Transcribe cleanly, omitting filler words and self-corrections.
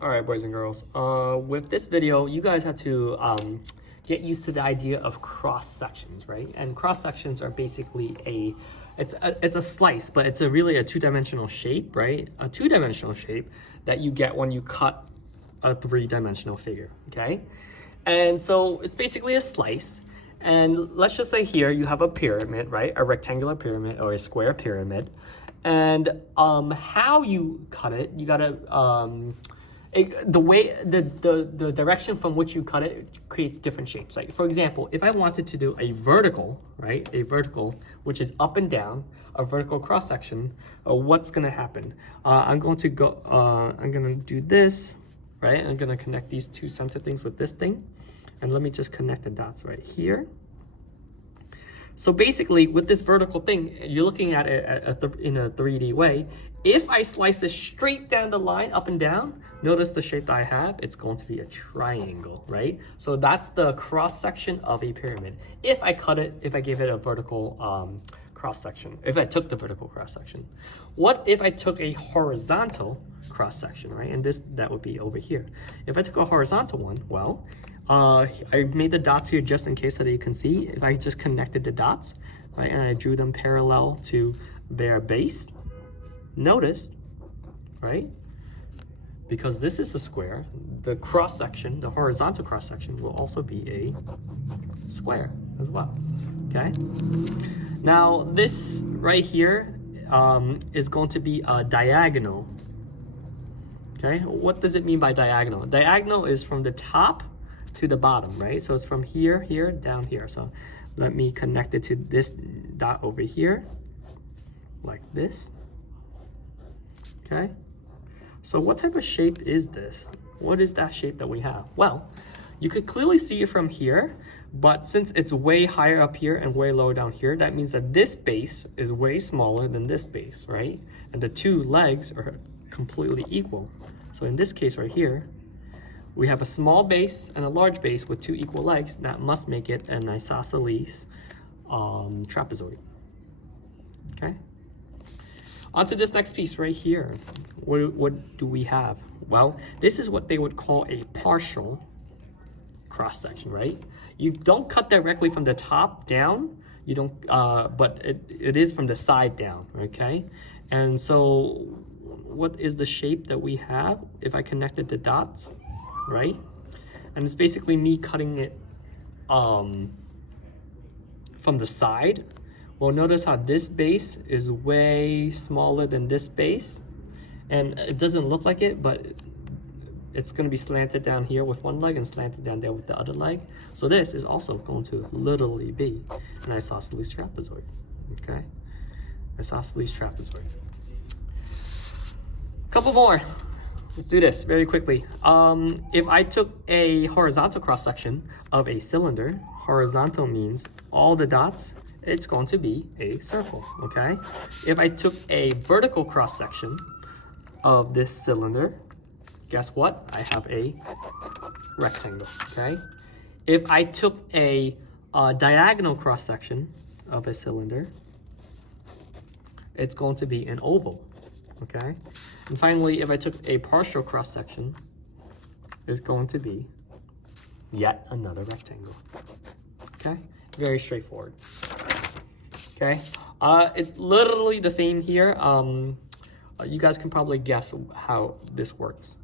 All right, boys and girls. With this video, you guys have to get used to the idea of cross sections, right? And cross sections are basically it's a slice, but it's really a two-dimensional shape, right? A two-dimensional shape that you get when you cut a three-dimensional figure, okay? And so it's basically a slice. And let's just say here you have a pyramid, right? A rectangular pyramid or a square pyramid. And how you cut it, you gotta the direction from which you cut it creates different shapes. Like for example, if I wanted to do a vertical, right? A vertical, which is up and down, a vertical cross section, what's gonna happen? I'm gonna do this, right? I'm gonna connect these two center things with this thing. And let me just connect the dots right here. So basically, with this vertical thing, you're looking at it in a 3D way. If I slice this straight down the line, up and down, notice the shape that I have, it's going to be a triangle, right? So that's the cross section of a pyramid. If I cut it, if I gave it a vertical cross section, if I took the vertical cross section. What if I took a horizontal cross section, right? And that would be over here. If I took a horizontal one, well, I made the dots here just in case so that you can see. If I just connected the dots, right, and I drew them parallel to their base, notice, right, because this is the square, the cross section, the horizontal cross section will also be a square as well, okay? Now this right here is going to be a diagonal, okay? What does it mean by diagonal? Diagonal is from the top to the bottom, right? So it's from here, down here. So let me connect it to this dot over here, like this. Okay. So what type of shape is this? What is that shape that we have? Well, you could clearly see it from here, but since it's way higher up here and way lower down here, that means that this base is way smaller than this base, right? And the two legs are completely equal. So in this case right here, we have a small base and a large base with two equal legs. That must make it an isosceles trapezoid. Okay. On to this next piece right here. What do we have? Well, this is what they would call a partial cross section, right? You don't cut directly from the top down. You don't, but it is from the side down. Okay. And so, what is the shape that we have? If I connected the dots, right? And it's basically me cutting it from the side. Well, notice how this base is way smaller than this base. And it doesn't look like it, but it's going to be slanted down here with one leg and slanted down there with the other leg. So this is also going to literally be an isosceles trapezoid, okay? Isosceles trapezoid. Couple more. Let's do this very quickly. If I took a horizontal cross section of a cylinder, horizontal means all the dots, it's going to be a circle, okay? If I took a vertical cross section of this cylinder, guess what? I have a rectangle, okay? If I took a diagonal cross section of a cylinder, it's going to be an oval. Okay, and finally, if I took a partial cross section, it's going to be yet another rectangle. Okay, very straightforward. Okay, it's literally the same here. You guys can probably guess how this works.